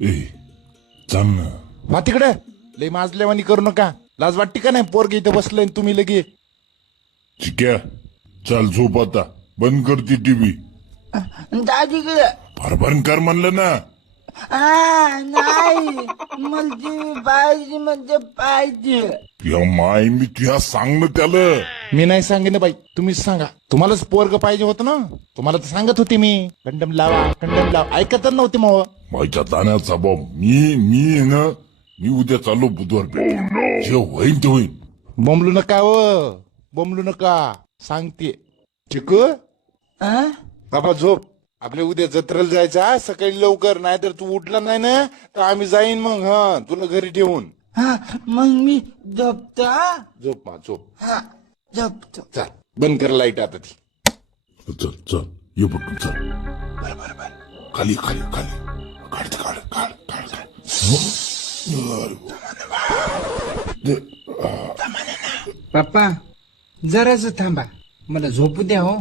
ए चाल ना. वा तिकडे लय माजल्यावानी करू नका. लाज वाटते का नाही? पोरग इथं बसलंय आणि तुम्ही लगे. चिक्या चाल झोप आता. बंद कर ती टीव्ही. दादीकडे फार कर म्हणलं ना. नाही म्हणजे पाहिजे म्हणजे पाहिजे. या माय मी तुझ्या सांग ना त्याला. मी नाही सांगेन बाई, तुम्हीच सांगा. तुम्हालाच पोरग पाहिजे होतं ना. तुम्हाला तर सांगत होते मी कंडम लावा कंडम लावा. ऐकतच नव्हते मग. माझ्या दाण्याचा बाब मी ना मी उद्या चाललो बुधवार पेठ. जे होईन ते होईन. बोंबलू नका बोंबलू नका सांगते. चिकू बाबा झोप. आपल्या उद्या जत्रेला जायचं हा, सकाळी लवकर. नाही तर तू उठला नाही ना तर आम्ही जाईन मग. हा तुला घरी ठेवून. मग मी झोपतो. झोप मा झोप. झोपतो. चल बंद कर लाईट आता ती. चल चल ये पटकन चल. बर खाली खाली खाली काढ काढ काढ काढ पप्पा जराच थांबा, मला झोपू द्या हो.